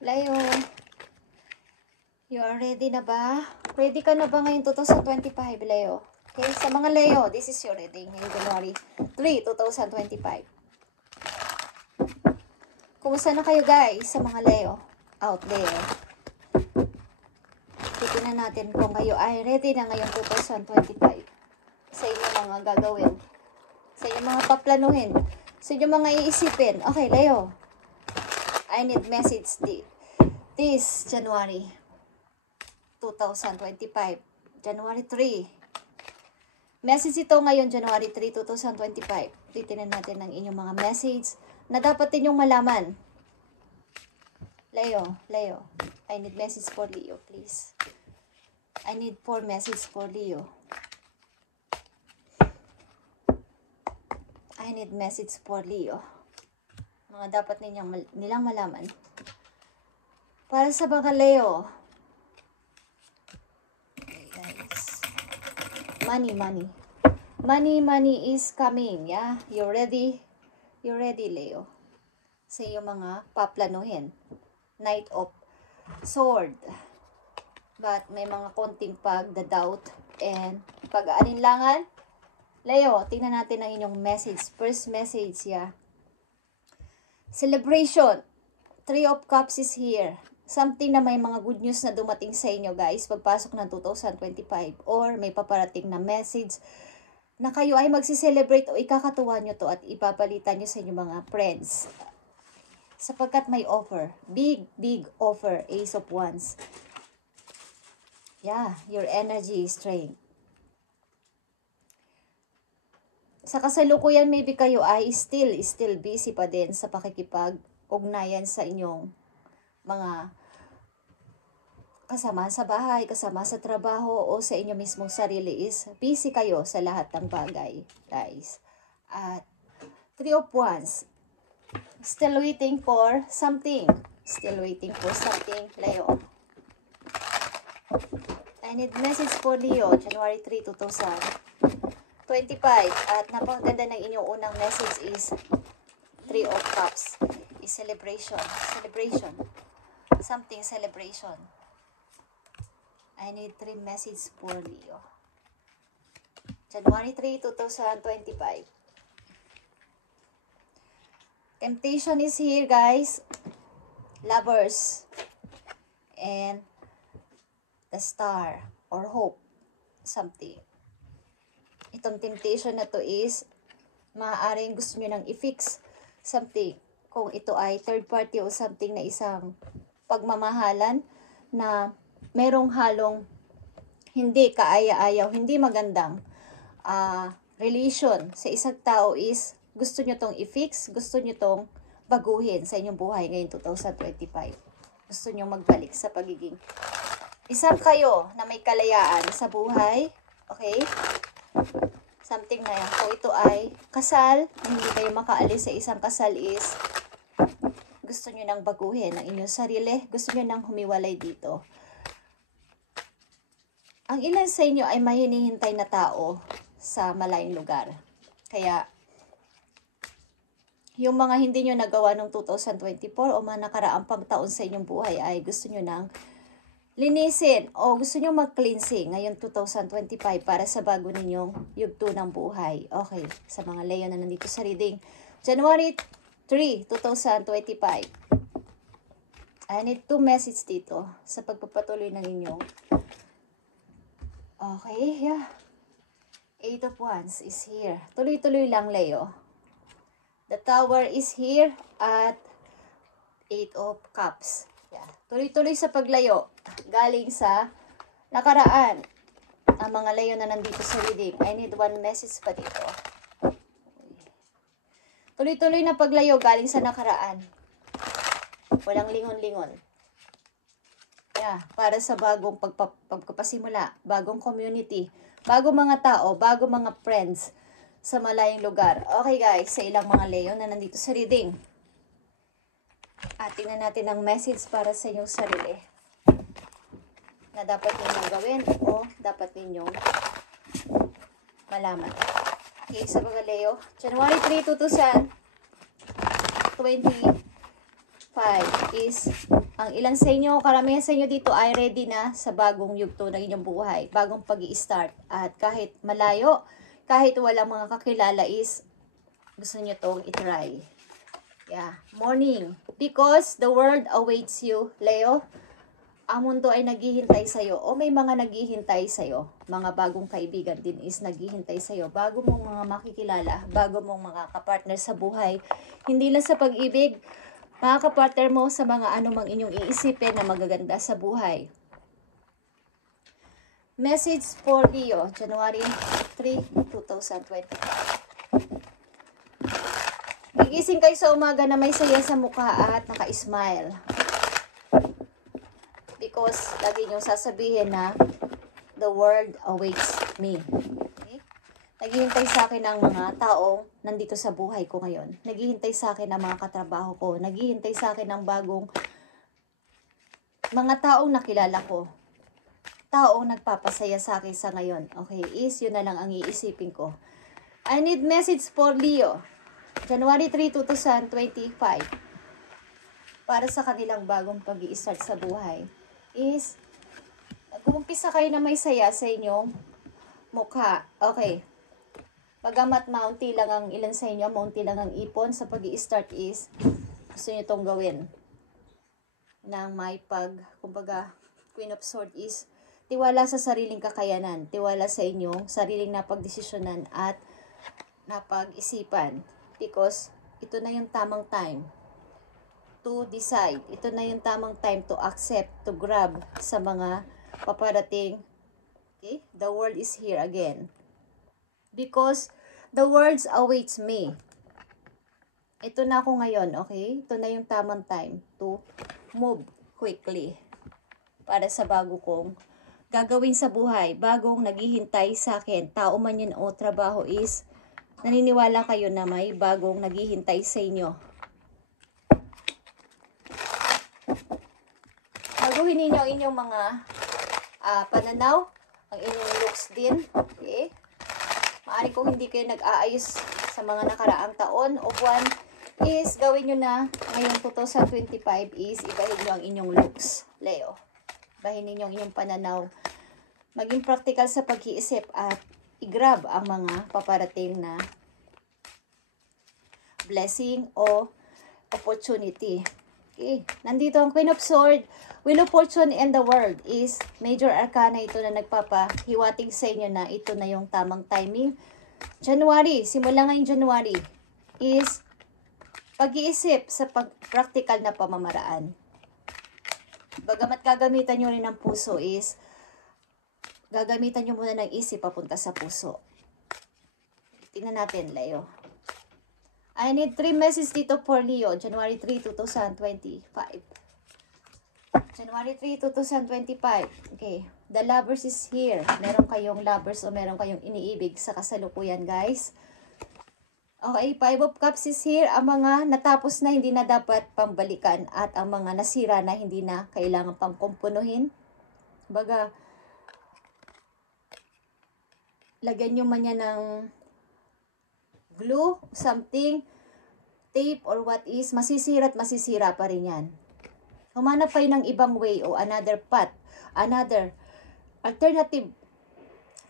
Leo, you are ready na ba? Ready ka na ba ngayong 2025, Leo? Okay, sa mga Leo, this is your reading ngayong January 3, 2025. Kumusta na kayo guys sa mga Leo out there? Titignan natin kung kayo ay ready na ngayong 2025 sa inyong mga gagawin, sa inyong mga paplanuhin, sa inyong mga iisipin. Okay, Leo, I need message this January 2025, January 3. Message ito ngayon, January 3, 2025. Titignan natin ang inyong mga message na dapat ninyong malaman. Leo, I need message for Leo, please. I need 4 message for Leo. I need message for Leo. Mga dapat nilang malaman. Para sa mga Leo. Okay, guys. Money is coming. Yeah, you ready? You ready, Leo? Sa iyong mga paplanuhin. Knight of Sword. But may mga konting pagda-doubt and pag-aalinlangan. Leo, tingnan natin ang inyong message. First message, yeah. Celebration. 3 of Cups is here. Something na may mga good news na dumating sa inyo, guys, pagpasok ng 2025. Or may paparating na message na kayo ay magsiselebrate o ikakatuwa nyo to at ipapalitan nyo sa inyong mga friends. Sapagkat may offer. Big offer. Ace of Wands. Yeah, your energy is strength. Sa kasalukuyan, maybe kayo ay still busy pa din sa pakikipag-ugnayan sa inyong mga kasama sa bahay, kasama sa trabaho, o sa inyo mismong sarili is busy kayo sa lahat ng bagay, guys. At 3 of Wands, still waiting for something. Still waiting for something, Leo. I need message for Leo, January 3, 2025. At napakaganda ng inyong unang message is 3 of Cups. Is celebration. Celebration. Something celebration. I need 3 messages for Leo. January 3, 2025. Temptation is here, guys. Lovers. And the Star or hope. Something. Itong temptation na to is maaaring gusto nyo nang i-fix something. Kung ito ay third party o something na isang pagmamahalan na merong halong hindi kaaya-ayaw, hindi magandang relation sa isang tao is gusto nyo tong i-fix, gusto nyo tong baguhin sa inyong buhay ngayong 2025. Gusto nyo magbalik sa pagiging isang kayo na may kalayaan sa buhay. Okay? Something na yan. Kung ito ay kasal, hindi kayo makaalis sa isang kasal is gusto nyo nang baguhin ang inyong sarili. Gusto nyo nang humiwalay dito. Ang ilan sa inyo ay may hinihintay na tao sa malayong lugar. Kaya, yung mga hindi nyo nagawa noong 2024 o mga nakaraang pang taon sa inyong buhay ay gusto nyo nang linisin o gusto nyo mag-cleansing ngayong 2025 para sa bago ninyong yugto ng buhay. Okay, sa mga Leo na nandito sa reading. January 3, 2025. I need 2 messages dito sa pagpapatuloy ng inyong. Okay, yeah. 8 of Wands is here. Tuloy-tuloy lang, Leo. The Tower is here at 8 of Cups. Yeah. Tuloy-tuloy sa paglayo. Galing sa nakaraan. Ang mga Leo na nandito sa reading. I need 1 message pa dito. Tuloy-tuloy na paglayo galing sa nakaraan. Walang lingon-lingon. Yeah. Para sa bagong pagpapasimula. Bagong community. Bagong mga tao. Bagong mga friends sa malayong lugar. Okay guys, sa ilang mga Leo na nandito sa reading. At tingnan natin ang message para sa inyong sarili na dapat ninyong gawin o dapat ninyong malaman. Okay, sa mga Leo, January 3, 2025 is Ang ilan sa inyo, karamihan sa inyo dito ay ready na sa bagong yugto ng inyong buhay, bagong pag-i-start. At kahit malayo, kahit walang mga kakilala is, gusto nyo itong itry. Yeah, morning. Because the world awaits you, Leo. Ang mundo ay naghihintay sa'yo o may mga naghihintay sa'yo. Mga bagong kaibigan din is naghihintay sa'yo. Bago mong mga makikilala, bago mong mga kapartner sa buhay. Hindi lang sa pag-ibig, mga kapartner mo sa mga anumang inyong iisipin na magaganda sa buhay. Message for Leo, January 3, 2025. Gigising kayo sa umaga na may saya sa mukha at naka-smile. Because lagi nyo sasabihin na the world awaits me. Okay? Naghihintay sa akin ang mga taong nandito sa buhay ko ngayon. Naghihintay sa akin ang mga katrabaho ko. Naghihintay sa akin ang bagong mga taong nakilala ko. Taong nagpapasaya sa akin sa ngayon. Okay, is yun na lang ang iisipin ko. I need message for Leo. January 3, 2025. Para sa kanilang bagong pag-i-start sa buhay. Is, nag-uumpisa kayo na may saya sa inyong mukha. Okay. Bagamat maunti lang ang ilan sa inyo, maunti lang ang ipon sa pag-i-start is, gusto nyo itong gawin. Nang may kumbaga, Queen of Swords is, tiwala sa sariling kakayanan, tiwala sa inyong sariling napagdesisyonan at napag-isipan. Because, ito na yung tamang time to decide. Ito na yung tamang time to accept, to grab sa mga paparating. Okay? The world is here again. Because the world awaits me. Ito na ako ngayon, okay? Ito na yung tamang time to move quickly para sa bago kong gagawin sa buhay. Bagong naghihintay sa akin. Tao man yun o trabaho is, naniniwala kayo na may bagong naghihintay sa inyo. Baguhin ninyo ang inyong mga pananaw, ang inyong looks din. Okay? Maaari kung hindi kayo nag-aayos sa mga nakaraang taon o buwan, is gawin nyo na ngayong 2025 is ibahin nyo ang inyong looks, Leo. Ibahin ninyo ang inyong pananaw. Maging practical sa pag-iisip at i-grab ang mga paparating na blessing o opportunity. Okay. Nandito ang Queen of Swords, Wheel of Fortune and the World is major arcana ito na nagpapahiwatig sa inyo na ito na yung tamang timing. January, simula ngayong January, is pag-iisip sa practical na pamamaraan. Bagamat gagamitan nyo rin ng puso is, gagamitan nyo muna ng isip papunta sa puso. Tingnan natin, Leo. I need 3 messages dito for Leo, January 3, 2025. January 3, 2025. Okay. The lovers is here. Meron kayong lovers o meron kayong iniibig sa kasalukuyan, guys. Okay, 5 of Cups is here. Ang mga natapos na hindi na dapat pambalikan at ang mga nasira na hindi na kailangan pang kumpunuhin. Baga, lagyan nyo man yan ng glue, something, tape, or what is, masisira at masisira pa rin yan. Humanap kayo ng ibang way o another path, another alternative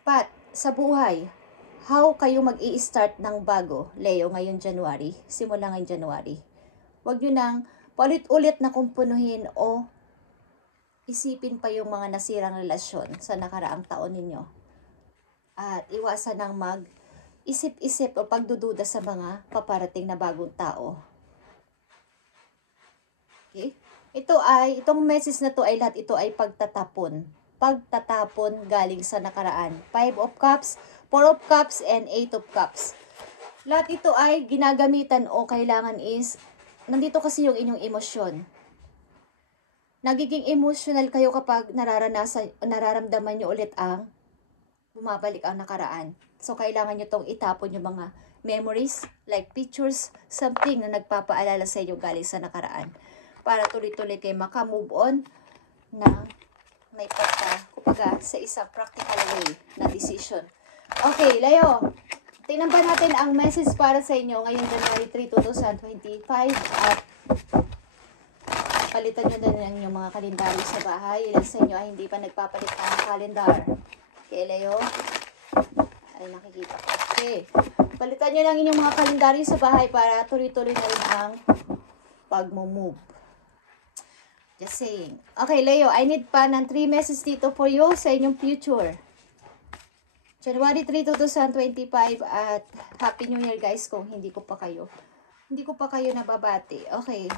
path sa buhay. How kayo mag-i-start ng bago, Leo, ngayon January, simula ngayong January. Huwag nyo nang paulit-ulit na kumpunuhin o isipin pa yung mga nasirang relasyon sa nakaraang taon ninyo. At iwasan ng isip-isip o pagdududa sa mga paparating na bagong tao. Okay? Itong message na to ay lahat ito ay pagtatapon. Pagtatapon galing sa nakaraan. 5 of Cups, 4 of Cups, and 8 of Cups. Lahat ito ay ginagamitan o kailangan is, nandito kasi yung inyong emosyon. Nagiging emotional kayo kapag nararamdaman nyo ulit ang bumabalik ang nakaraan. So, kailangan nyo tong itapon yung mga memories, like pictures, something na nagpapaalala sa inyo galing sa nakaraan. Para tuloy-tuloy kayo makamove on na may kumbaga, sa isang practical way na decision. Okay, Leo. Tingnan ba natin ang message para sa inyo ngayong January 3, 2025 at palitan nyo din ang inyong mga kalendaryo sa bahay. Ilan sa inyo ay hindi pa nagpapalit ng kalendar? Okay, Leo? Ay, nakikita ko. Okay. Palitan nyo lang inyong mga kalendaryo sa bahay para tuloy-tuloy na rin ang pag-move. Just saying. Okay, Leo, I need pa ng 3 messages dito for you sa inyong future. January 3, 2025 at Happy New Year guys kung hindi ko pa kayo nababati. Okay.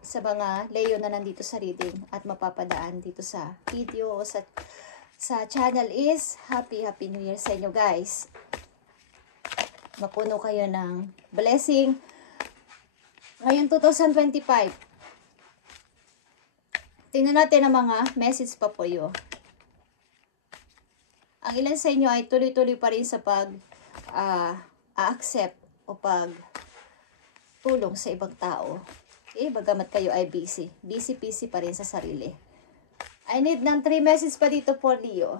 Sa mga Leo na nandito sa reading at mapapadaan dito sa video o sa channel is Happy New Year sa inyo guys. Mapuno kayo ng blessing. Ngayon 2025. Tingnan natin ang mga message pa po yun. Ang ilan sa inyo ay tuloy-tuloy pa rin sa pag-accept o pag-tulong sa ibang tao. Okay, bagamat kayo ay busy. Busy pa rin sa sarili. I need ng 3 messages pa dito for Leo.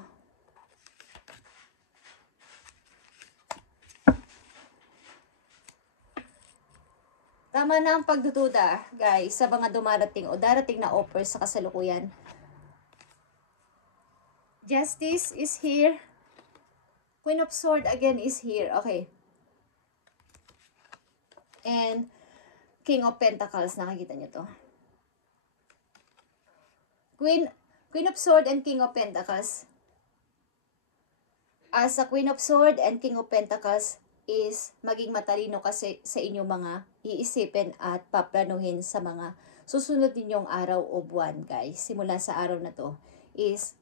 Tama na ang pagdududa, guys, sa mga dumarating o darating na offers sa kasalukuyan. Justice is here. Queen of Swords again is here. Okay. And King of Pentacles. Nakikita nyo to. Queen of Swords and King of Pentacles. As a Queen of Swords and King of Pentacles is maging matalino kasi sa inyong mga iisipin at paplanuhin sa mga susunod ninyong araw o buwan, guys. Simula sa araw na to is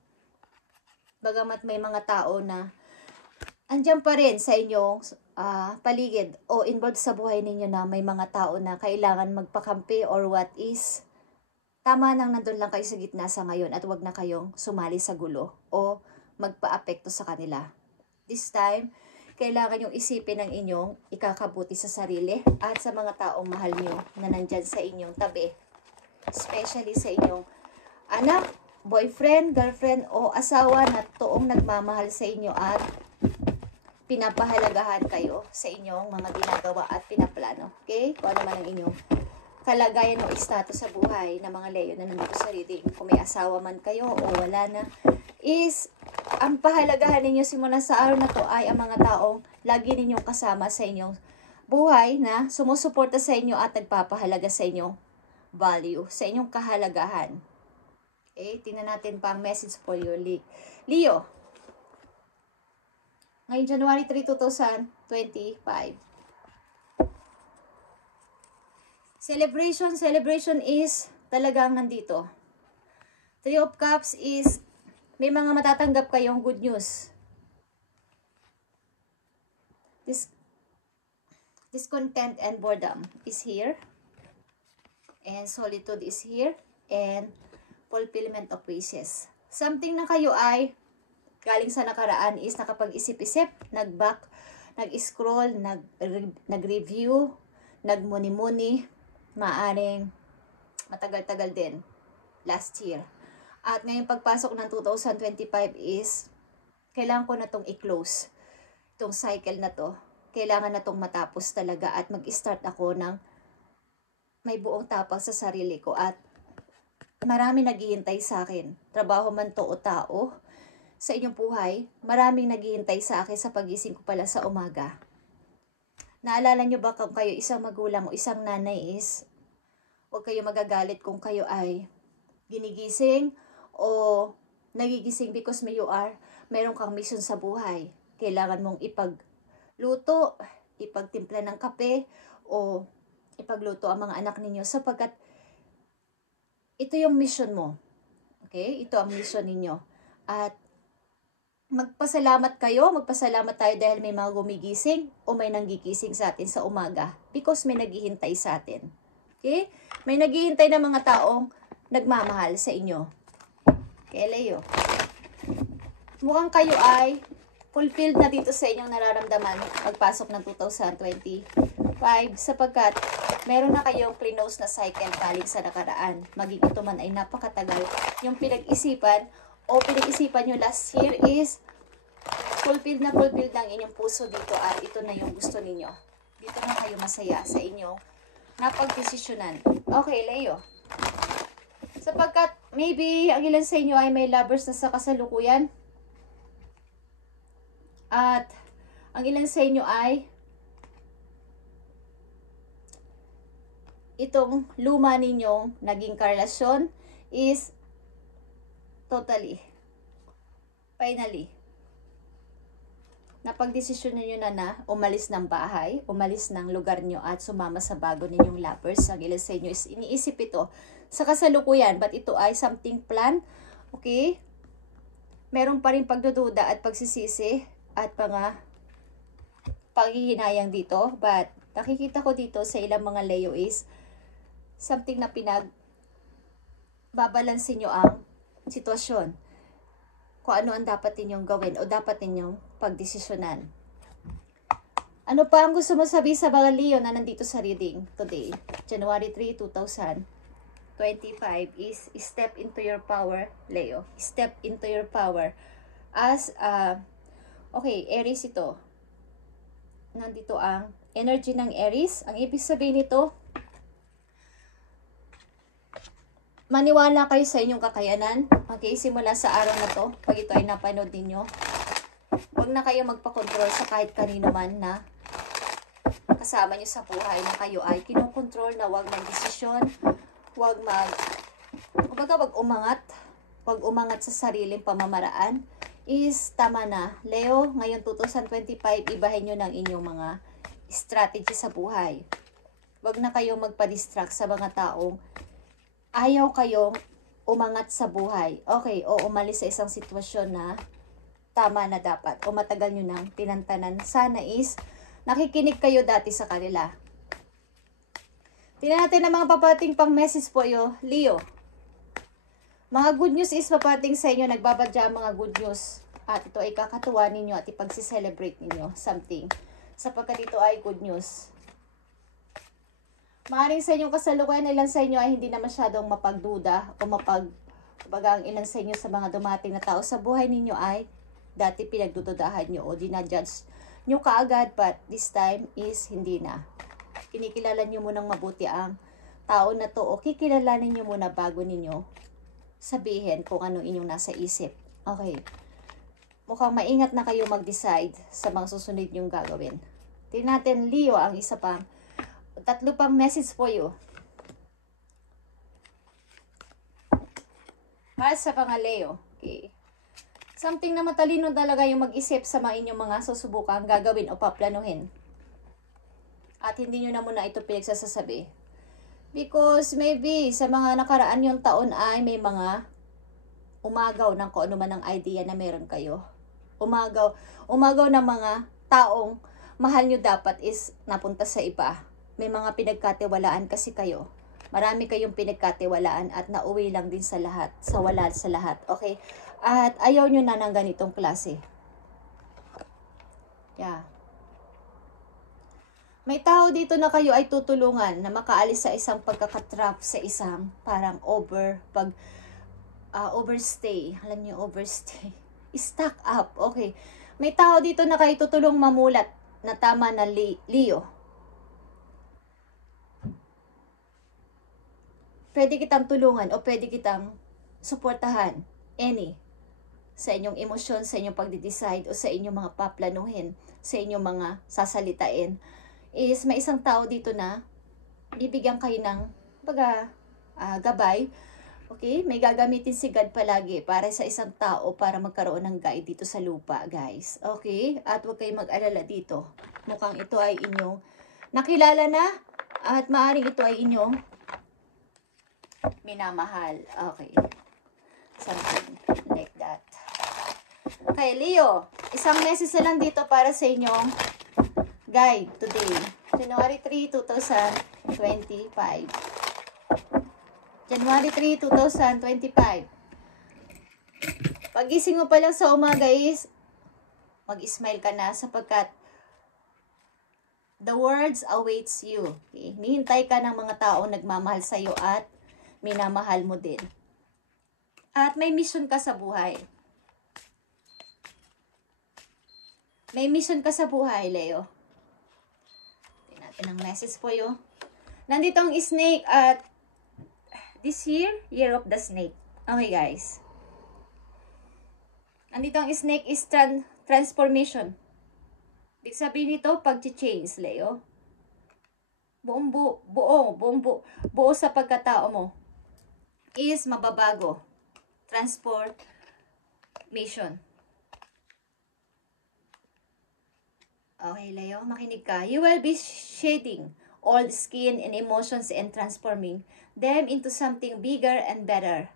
bagamat may mga tao na andyan pa rin sa inyong paligid o involved sa buhay ninyo na may mga tao na kailangan magpakampi or what is, tama nang nandun lang kayo sa gitna sa ngayon at wag na kayong sumali sa gulo o magpa-apekto sa kanila. This time, kailangan yung isipin ng inyong ikakabuti sa sarili at sa mga taong mahal nyo na nandyan sa inyong tabi. Especially sa inyong anak, boyfriend, girlfriend, o asawa na toong nagmamahal sa inyo at pinapahalagahan kayo sa inyong mga ginagawa at pinaplano. Okay? Kung ano man ang inyong kalagayan o status sa buhay ng mga Leo na nandito sa reading. Kung may asawa man kayo o wala na, is ang pahalagahan ninyo simula sa araw na to ay ang mga taong lagi ninyong kasama sa inyong buhay na sumusuporta sa inyo at nagpapahalaga sa inyong value, sa inyong kahalagahan. Okay, tingnan natin pa ang message for you, Leo. Ngayon, January 3, 2025. Celebration is talagang nandito. 3 of Cups is may mga matatanggap kayong good news. Discontent and boredom is here. And solitude is here. And fulfillment of wishes. Something na kayo ay galing sa nakaraan is nakapag-isip-isip, nag-scroll, nag-review, nagmuni-muni, maaring matagal-tagal din last year. At ngayong pagpasok ng 2025 is kailangan ko na itong i-close. Itong cycle na to. Kailangan na itong matapos talaga at mag-start ako ng may buong tapang sa sarili ko at marami naghihintay sa akin. Trabaho man to o tao sa inyong buhay, maraming naghihintay sa akin sa pagising ko pala sa umaga. Naalala nyo ba kung kayo isang magulang o isang nanay is, huwag kayo magagalit kung kayo ay ginigising o nagigising because meron kang mission sa buhay. Kailangan mong ipagluto, ipagtimpla ng kape, o ipagluto ang mga anak ninyo sapagkat ito yung mission mo. Okay? Ito ang mission ninyo. At magpasalamat tayo dahil may mga gumigising o may nanggigising sa atin sa umaga because may naghihintay sa atin. Okay? May naghihintay na mga taong nagmamahal sa inyo. Okay, Leo? Mukhang kayo ay fulfilled na dito sa inyong nararamdaman pagpasok ng 2025 sapagkat meron na kayong close na cycle galing sa nakaraan. Maging ito man ay napakatagal. Yung pinag-isipan nyo last year is fulfilled ng inyong puso dito at ito na yung gusto ninyo. Dito na kayo masaya sa inyong napagdesisyonan. Okay, Leo. Sapagkat maybe ang ilan sa inyo ay may lovers na sa kasalukuyan. At ang ilan sa inyo ay itong luma ninyong naging karelasyon is totally, finally, napagdesisyon ninyo na umalis ng bahay, umalis ng lugar nyo at sumama sa bago ninyong lovers. Ang ilan sa inyo is iniisip ito sa kasalukuyan, but ito ay something plan, okay? Meron pa rin pagdududa at pagsisisi at mga paghihinayang dito, but nakikita ko dito sa ilang mga Leo is something na babalansin nyo ang sitwasyon. Kung ano ang dapat ninyong gawin o dapat ninyong pagdesisyonan. Ano pa ang gusto mo sabihin sa mga Leo na nandito sa reading today? January 3, 2025 is step into your power, Leo. Step into your power. As, okay, Aries ito. Nandito ang energy ng Aries. Ang ibig sabihin nito, maniwala kayo sa inyong kakayanan. Okay, simula sa araw na to, pag ito ay napanood ninyo, huwag na kayo magpakontrol sa kahit kanino man na kasama nyo sa buhay na kayo ay kinokontrol, na huwag magdesisyon, huwag umangat sa sariling pamamaraan. Is tama na. Leo, ngayon 2025, ibahin nyo ng inyong mga strategy sa buhay. Huwag na kayong magpa-distract sa mga taong ayaw kayong umangat sa buhay. Okay, o umalis sa isang sitwasyon na tama na dapat o matagal nyo nang pinantanan. Sana is nakikinig kayo dati sa kanila. Tingnan natin ang mga papating pang message po yo, Leo. Mga good news is papating sa inyo, nagbabadya ang mga good news. At ito ay kakatuwa ninyo at ipag-celebrate ninyo something. Sapagkat ito ay good news. Maaring sa inyong kasalukuyan, ilan sa inyo ay hindi na masyadong mapagduda o kumbaga ang ilan sa inyo sa mga dumating na tao sa buhay ninyo ay dati pinagdududahan nyo o dinajudge nyo kaagad, but this time is hindi na. Kinikilala nyo munang mabuti ang tao na to o kikilalanin nyo muna bago ninyo sabihin kung ano inyong nasa isip. Okay. Mukhang maingat na kayo mag-decide sa mga susunod nyong gagawin. Tingnan natin, Leo, ang isa pang tatlo pang message for you. Para sa mga Leo. Okay. Something na matalino talaga yung mag-isip sa mga inyong mga susubukang gagawin o paplanuhin. At hindi nyo na muna ito pinagsasasabi. Because maybe sa mga nakaraan yung taon ay may mga umagaw ng kung ano man ang idea na meron kayo. Umagaw ng mga taong mahal nyo dapat is napunta sa iba. May mga pinagkatiwalaan kasi kayo. Marami kayong pinagkatiwalaan at nauwi lang din sa lahat. Sa wala sa lahat. Okay? At ayaw nyo na ng ganitong klase. Yeah. May tao dito na kayo ay tutulungan na makaalis sa isang pagkakatrap, sa isang parang overstay. Alam niyo, overstay. Stack up. Okay. May tao dito na kayo tutulong mamulat na tama na Leo. Pwede kitang tulungan o pwede kitang suportahan. Sa inyong emosyon, sa inyong pagde-decide o sa inyong mga paplanuhin, sa inyong mga sasalitain. Is may isang tao dito na bibigyan kayo ng gabay. Okay? May gagamitin si God palagi para sa isang tao para magkaroon ng guide dito sa lupa, guys. Okay? At huwag kayong mag-alala dito. Mukhang ito ay inyong nakilala na at maaaring ito ay inyong minamahal. Okay. Something like that. Okay, Leo. Isang message na lang dito para sa inyong guide today. January 3, 2025. January 3, 2025. Pagising mo pa lang sa umaga is mag-smile ka na sapagkat the words awaits you. Okay? Hinihintay ka ng mga taong nagmamahal sa iyo at minamahal mo din. At may mission ka sa buhay. May mission ka sa buhay, Leo. Tingnan natin ang message po yun. Nandito ang snake at this year of the snake. Okay, guys. Andito ang snake is transformation. Ibig sabihin nito, pag-change, Leo. Buo sa pagkatao mo is mababago. Transformation. Okay, Leo, makinig ka. You will be shedding old skin and emotions and transforming them into something bigger and better.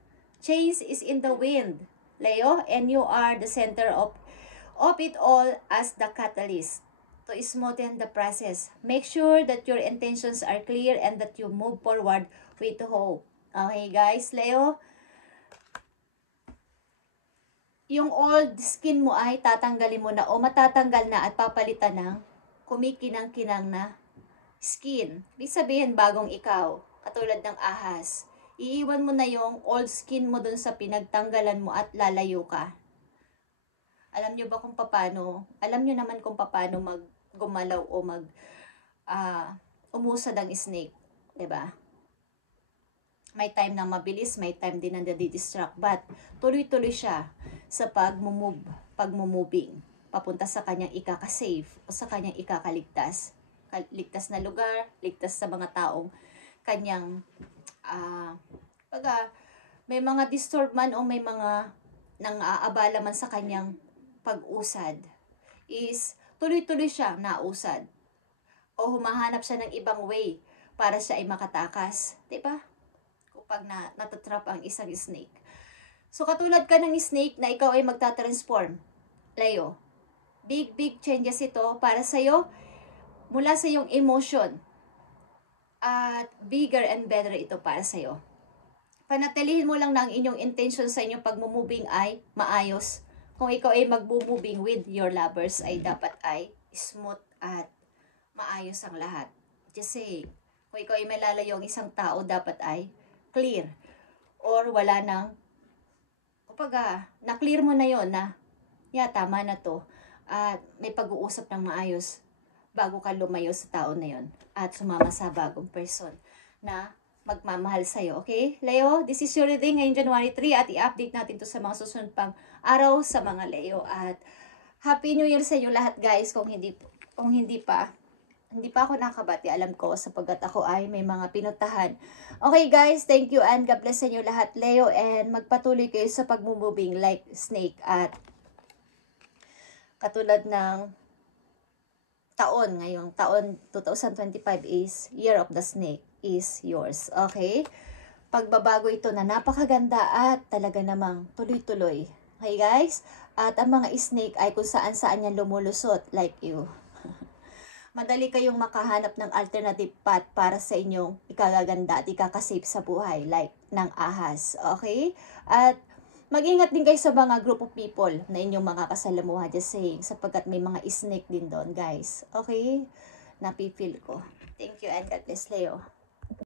Change is in the wind, Leo, and you are the center of it all as the catalyst to smoothen the process. Make sure that your intentions are clear and that you move forward with hope. Okay, guys, Leo? Yung old skin mo ay tatanggalin mo na o matatanggal na at papalitan ng kumikinang-kinang na skin. Ibig sabihin, bagong ikaw, katulad ng ahas. Iiwan mo na yung old skin mo dun sa pinagtanggalan mo at lalayo ka. Alam nyo ba kung paano, alam nyo naman kung paano gumalaw o umusad ang snake. Diba? May time na mabilis, may time din na nadidistract. But, tuloy-tuloy siya sa pagmumoving. Papunta sa kanyang ikaka-save o sa kanyang ikakaligtas. Ligtas na lugar, ligtas sa mga taong kanyang, may mga disturb man o may mga nang-aabala man sa kanyang pag-usad. Is, tuloy-tuloy siya nausad. O humahanap siya ng ibang way para siya ay makatakas. Diba? Pag natatrap ang isang snake. So, katulad ka ng snake na ikaw ay magta-transform. Leo, big changes ito para sa'yo, mula sa iyong emotion. At bigger and better ito para sa'yo. Panatilihin mo lang na ang inyong intention sa inyong pagmumoving ay maayos. Kung ikaw ay magmumoving with your lovers, ay dapat ay smooth at maayos ang lahat. Just saying, kung ikaw ay malalayo ang isang tao, dapat ay clear. Or wala nang, na-clear mo na yon na, tama na to. At may pag-uusap ng maayos bago ka lumayo sa tao na yon. At sumama sa bagong person na magmamahal sa'yo. Okay? Leo, this is your reading ngayong January 3 at i-update natin to sa mga susunod pang araw sa mga Leo. At Happy New Year sa inyo lahat, guys. Kung hindi pa ako nakabati, alam ko sapagkat ako ay may mga pinuntahan. Okay, guys, thank you and God bless sa inyo lahat, Leo, and magpatuloy kayo sa pagmumoving like snake. At katulad ng ngayong taon 2025 is Year of the Snake is yours. Okay? Pagbabago ito na napakaganda at talaga namang tuloy-tuloy. Okay, guys? At ang mga snake ay kung saan-saan yan lumulusot like you. Madali kayong makahanap ng alternative path para sa inyong ikagaganda at ikakasave sa buhay like ng ahas. Okay? At mag-ingat din kayo sa mga group of people na inyong mga kasalamuha, just saying, sapagkat may mga snake din doon, guys. Okay? Napipil ko. Thank you and God bless, Leo.